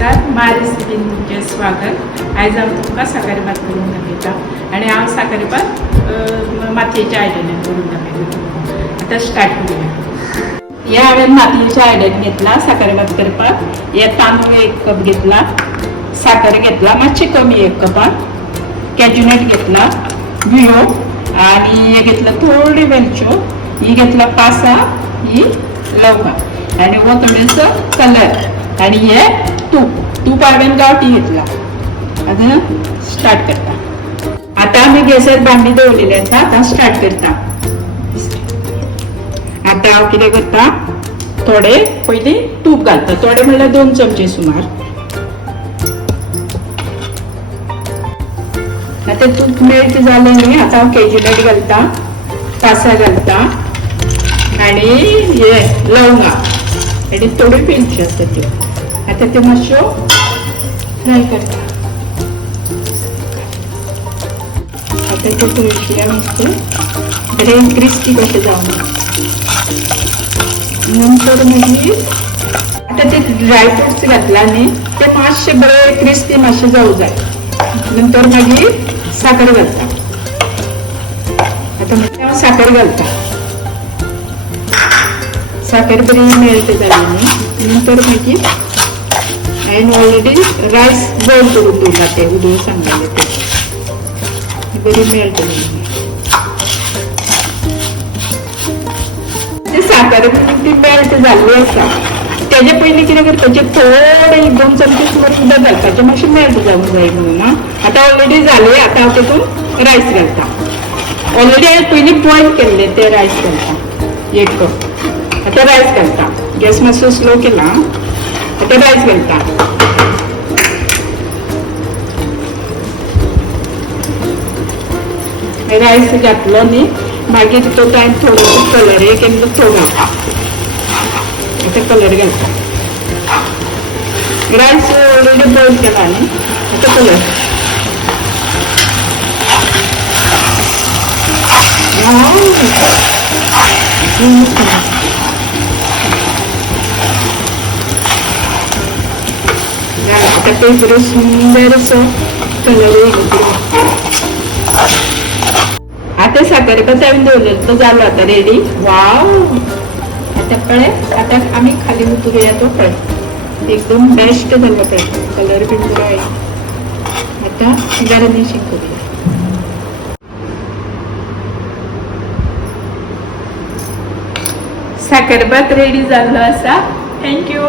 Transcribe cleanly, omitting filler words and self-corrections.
नमस्कार, माझ्या रेसिपीन तुमचे स्वागत. आज हांव तुमकां साकरी भात करून दाखयता आनी हांव साकरी भात मातयेच्या आयदनान करून दाखयता. आतां स्टार्ट करूया. ह्या हांवें मातयेच्या आयदन घेतला साकरी भात करपाक. हे तांदूळ 1 कप घेतला, साखर घेतला मातशी कमी 1 कपान, कॅज्यूनट घेतला, विळो आणि हे घेतलं थोडी वेलच्यो, ही घेतला 5-6 ही लवंगा आणि हो थोडेसो कलर आणि हे तूप हांवें गांवठी घेतला. आता स्टार्ट करता. आता आम्ही गॅसार भांडी दवरलेली आसा. आता स्टार्ट करता. आता हांव कितें करता, थोडे पयलीं तूप घालता, थोडे म्हणल्यार 2 चमचे सुमार. आता तूप मेल्ट जालें न्ही, आता हांव कॅज्यूनट घालता, 5-6 घालता आणि हे लवंगा आणि थोड्यो वेलच्यो आसता त्यो. आता त्यो मातश्यो फ्राय करता. आता त्यो तळशिऱ्या मस्त बरे क्रिस्पी कशें जावं. नंतर मागीर आता ते ड्रायफ्रुट्स घातला न्ही, ते मातशे बरे क्रिस्पी मातशे जावं जाय. नंतर मागीर साखर घालता. आता हांव साखर घालता. साखर बरी मेल्ट जाली न्ही, नंतर मागीर हांवें ऑलरेडी रायस बॉयल करून दवरला, ते उदक सांगलेले ते बरी मेल्ट जाली. ते साखर ती मेल्ट जाल्ली आसा, तेजे पयलीं कितें करपाचें, थोडे 1-2 चमचे सुमार उदक घालपाचें, मातशें मेल्ट जावंक जाय म्हणून. आता ऑलरेडी जालें. आता हांव तितून रायस घालता. ऑलरेडी हांवें पयलीं बॉयल केल्ले ते रायस घालता 1 कप. आता रायस घालता. गॅस मातसो स्लो केला. आता रायस घालता. रायस घातलो न्ही, मागीर तो हांवें थोडोसो कलर केल्लो तो घालता. आता कलर घालता. रायस ऑलरेडी बॉयल केला न्ही, आता कलर. आता ते बरो सुंदर असो कलर येयलो. आता साखर भात हांवें दवरलेलो तो जालो आता रेडी. वाव, आता कळ्ळें. आता आमी खाली उतरुया तो पळय. एकदम बेस्ट जालो पळय, कलर बीन बरो आयलो. आता गार्निशिंग करूया. साखर भात रेडी जाल्लो आसा. थँक्यू.